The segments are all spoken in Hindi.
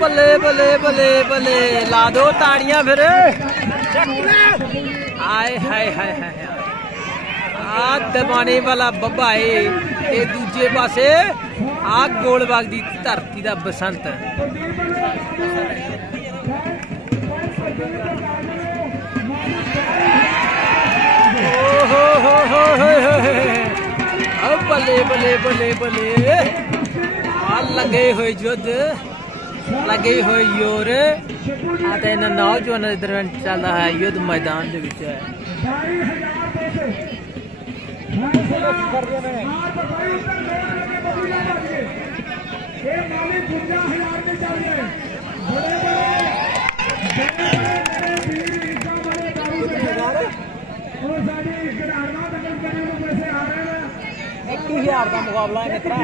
बल्ले बल्ले बल्ले बल्ले ला दो ताड़ियां फिर। आए हाय हाय हाय आ दबाने वाला बब्बा है ये दूजे पासे आ गोलबाग दी धरती दा बसंत। बल्ले बल्ले बल्ले बल्ले आ लगे हुए युद्ध लगे हुए योर इन नौजवानों के दरम्यान चल रहा है युद्ध मैदान के विच है। का मुकाबला है मित्रा।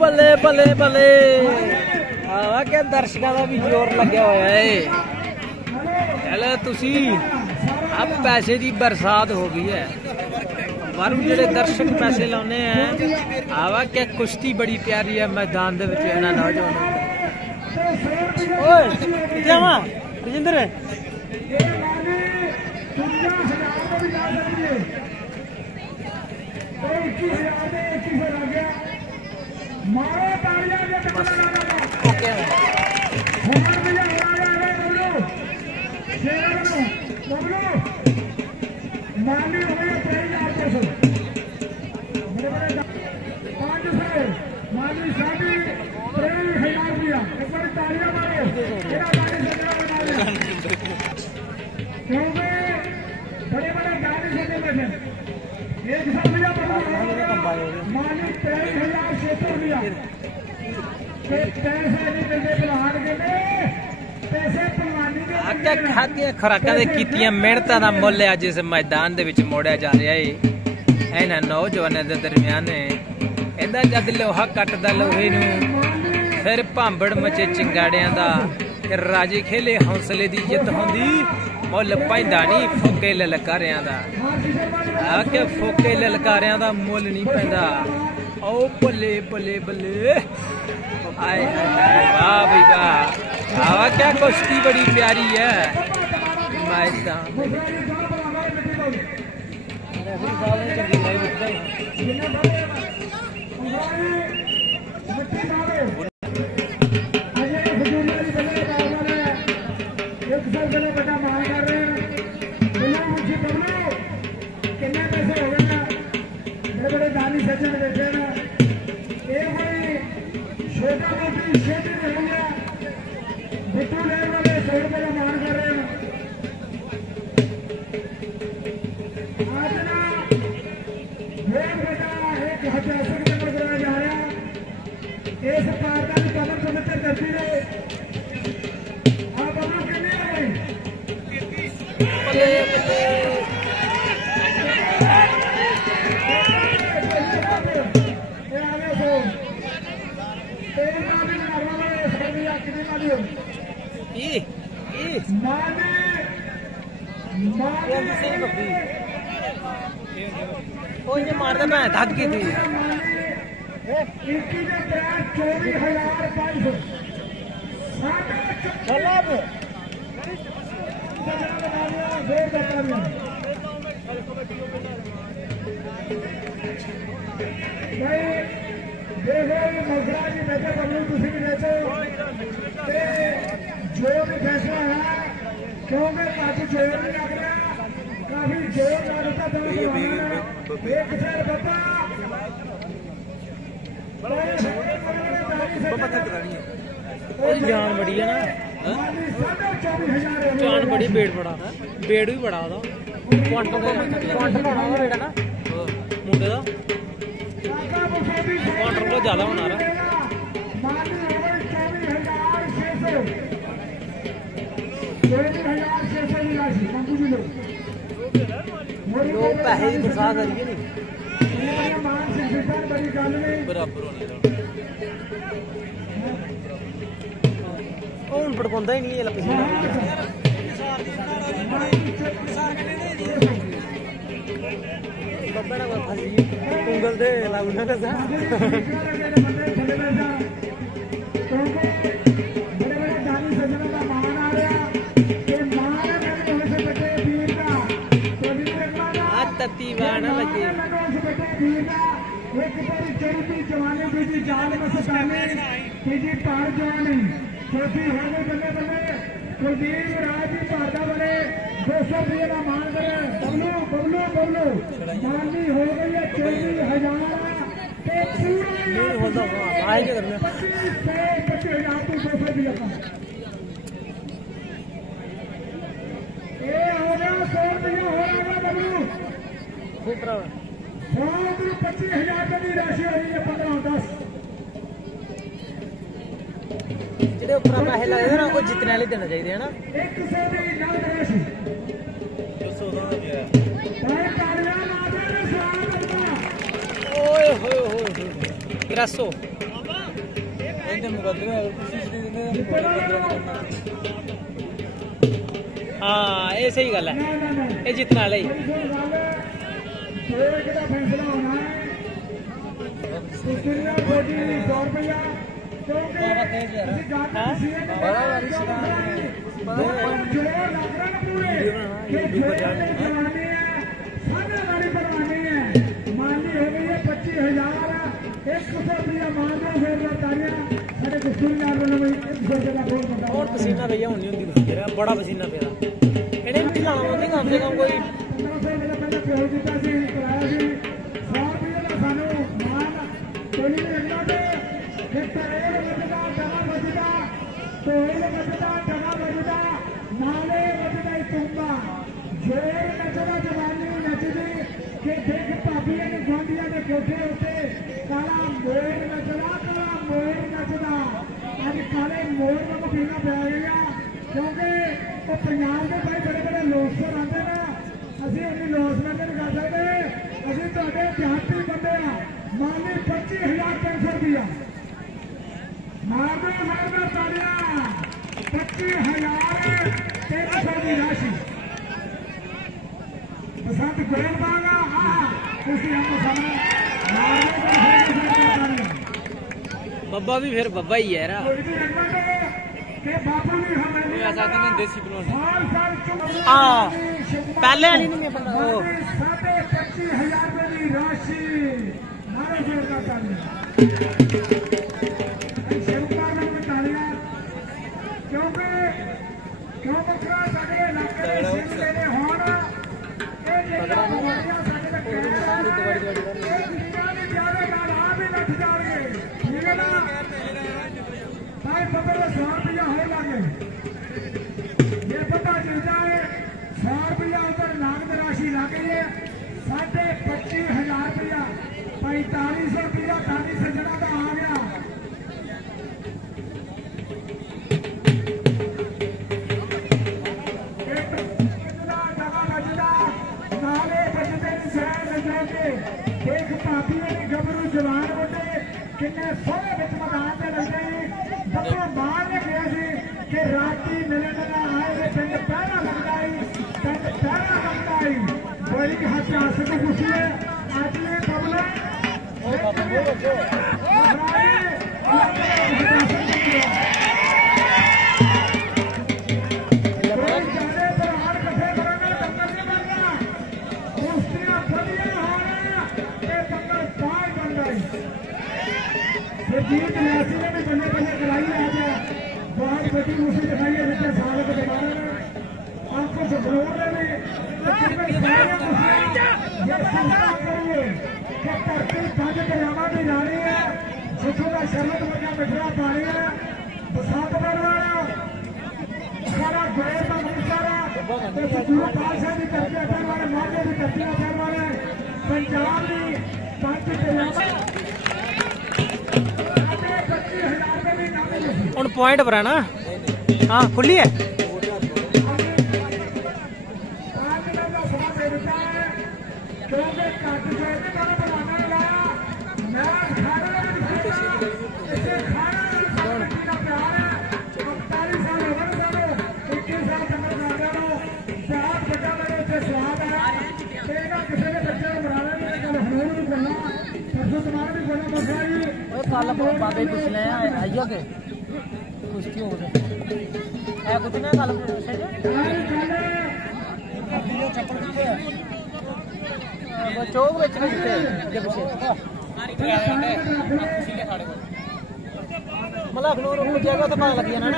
बल्ले बल्ले बल्ले क्या दर्शकों का भी जोर लगे हुआ है। चलो तुसी अब पैसे की बरसात हो गई है बारू जेडे दर्शक पैसे लाने हैं। आवा क्या कुश्ती बड़ी प्यारी है मैदान दे विच इन्हां नौजवानों। ओए किथे आवा रजिंदर ओके एक खादियां खुराकां दे कीतियां मेहनतां दा मुੱਲ अज इस मैदान दे विच मोड़िया जा रहा है। इन्हां नौजवानों के दरम्यान इहदा जद लोहा कटदा लोहे नूं फिर भांबड़ मचे चिंगाड़ियां दा राजे खेले हौसले दी जित होंदी मुੱਲ पैंदा नहीं फोके ललकारियां दा। आके फोके ललकारियां दा मुੱਲ नहीं पैंदा। ओ बल्ले बल्ले बल्ले आए वाह भाई वाह। आवा क्या कुश्ती बड़ी प्यारी है मैदान। मारदा मैं धक की थी जो भी फैसला है क्योंकि काफी जोर नहीं लग रहा, काफी जोर लगता एक सर जान बड़ी है ना, जान बड़ी बेट बड़ा बेट भी बड़ा क्वांटम होना बेटा ना मुंडे का क्वांटम को ज्यादा होना रहा। लोग पैसे की बरसा करिए नहीं बराबर होने पड़काउंदा ही नहीं है उंगल दे लागू ना कर तत्ती वाना लगे कुलदीप राज जी भारदा वाले 200 रुपये का मान कर बबलू बबलू बबलू माननी हो गई है 24,000 25,000 की राशि हो रही है 15-10 जेडे उपर पैसे लगते ना कोई जितने वाले देना चाहिए है ना 100 की नगद राशि 300 हाँ ये सही गल है ये जितना वाले फैसला होना है 100 रुपया और पसीना भैया होनी होंगी बड़ा पसीना पेरा इन्हें भी लाना कम से कम कोई भाभी ने गुआढ़िया के कोठे उत्ते काला मोर नचदा अज काले मोर को पीना पै गया क्योंकि वो पंजाब के भाई बड़े बड़े लोसर आते ना असी इन्नी लोसमेंट नहीं कर सकते असी तुहाडे देहाती बंदे आ माली 25,300 रुपया मारदो तालियां 25,300 की राशि बसंत गोयल बागा उसी हम सामने बब्बा भी फिर बब्बा ही है हाँ पहले वाली नहीं पता 25,000 रुपये की राशि क्योंकि क्यों बकरा साढ़े इलाके लेने होना ये पता चलता है 100 रुपया उधर नगद राशि लग गई है 25,000 रुपया 4500 रुपया दानी सज्जना का आ गया देख भाभी गबरू जवान बंदे किन्ने सोहने बिच मैदान से लगते बच्चों मार ने गया कि राती मिलन आए पिंड पहरा लगता बड़ी हास्यास्पद खुशी है आज ये पब्लिक जीत निवासी ने भी बल्ले बल्ले कराई आज बहुत बड़ी मुश्किल दिखाई है जितने सालों के जमाने में आपको जबरों ने भी धरती पंज दरियावा की रानी है जिसों का शरत वर्गा मिठड़ा पानी है बसंत बरवाना सारा गोल का मुसारा गुरु पातशाह की धरती अटल वाले माझे की धरती अटल वाले पंजाब की पंज दरियावा उन पॉइंट पर है ना हाँ खुली है कल बाबे पुछने आइयो के कुश्ती हो गए कुछ नहीं कल चौक बेच मतलब अखनूर जगह तो पता लग गया ना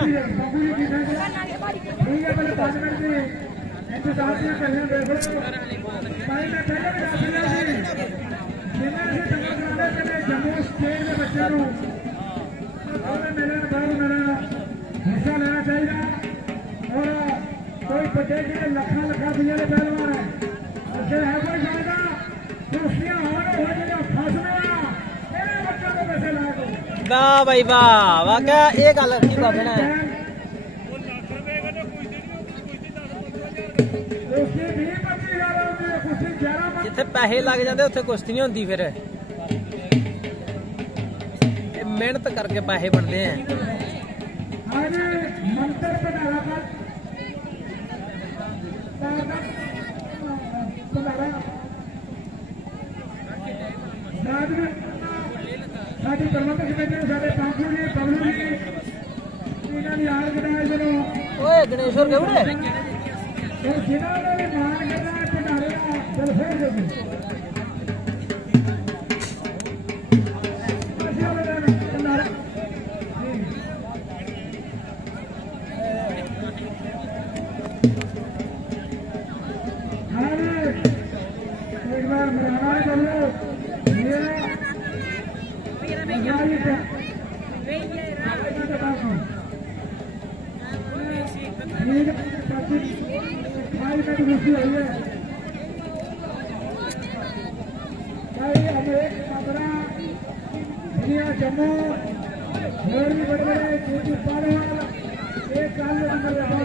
जम्मू स्टेट के बच्चों मेरे मेरा हिस्सा लेना चाहिए और कोई बच्चे के लखा लखा रुपये के पहलवान है अच्छे है कोई फायदा कुर्सियां हो फसने मेरे बच्चों को पैसे ला दो वाह भाई वाह वाह क्या ये गल की बात है जिथे पैसे लग जाते उत्थे कुश्ती नहीं होती फिर मेहनत करके पैसे बनते हैं गणेश और गौड़े बाकी जम्मू और भी बड़े बड़े छोटी पहलवान एक साल में नंबर रखा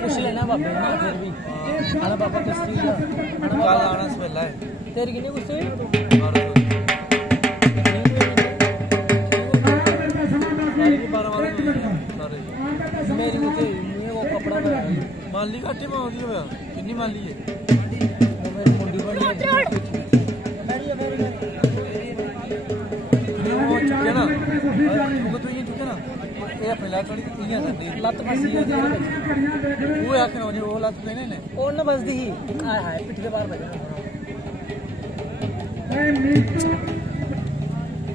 कुछ लेना बाबे ना फिर भी आना बाबा कुश्ती का काल आना से पहले है तेरी कितनी कुश्ती मेरी तो वो कपड़ा माली घाटे में होगी है कितनी माली है मेरी मुंडी बनी है वो चुके ना वो तो ये चुके ना ये अपने लात वाली तो ये करती लत फसी है वो आखिर हो वो लात पे ने और ना बसदी ही हाय हाय पिट के बाहर बजा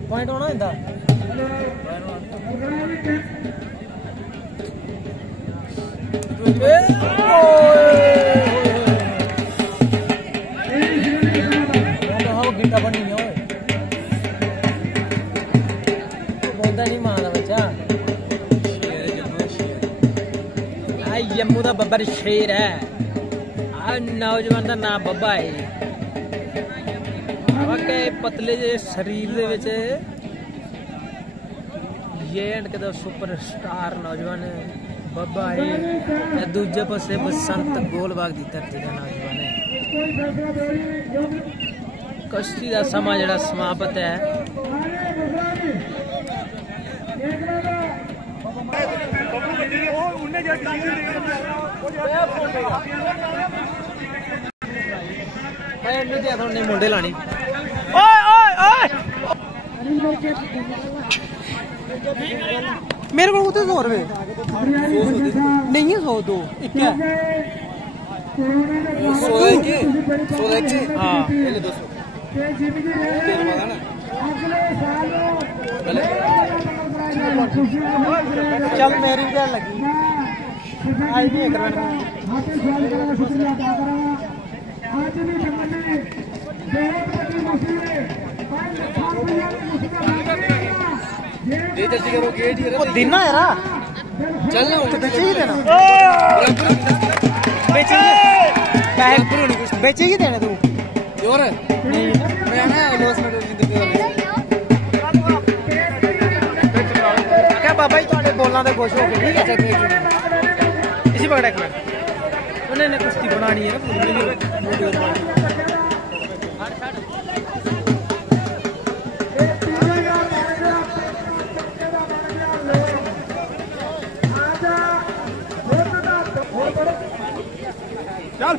पॉइंट होना इंदा गिट्टा बनी है बोलता नहीं मारा बच्चा जम्मू का बब्बर शेर है नौजवान का नाम बब्बा है वाकई पतले जे शरीर दे विच ये कदा सुपरस्टार नौजवान बब्बा है दूजे पासे बसंत गोलबाग की धरती का नौजवान है कुश्ती का समा जड़ा समाप्त है मुंडे लानी मेरे को 100 रुपए नहीं है 100 दो एक है 16 हाँ पहले 200 चल मेरी क्या लगी आई भी एक शुक्रिया अदा करा आज भी जमाने बहुत बड़ी मुसीबत 5 लाख रुपया की मुसीबत दे दे करो गेट ही वो देना है ना चल ना तो बेचे ही देना बेचे ही देना तू जोर नहीं मैं ना लॉस में जिंदगी क्या बाबा जी थोड़े बोलना तो खुश हो गए ठीक है इसी पकड़ा एक मिनट उन्होंने कुश्ती बनानी है ना चल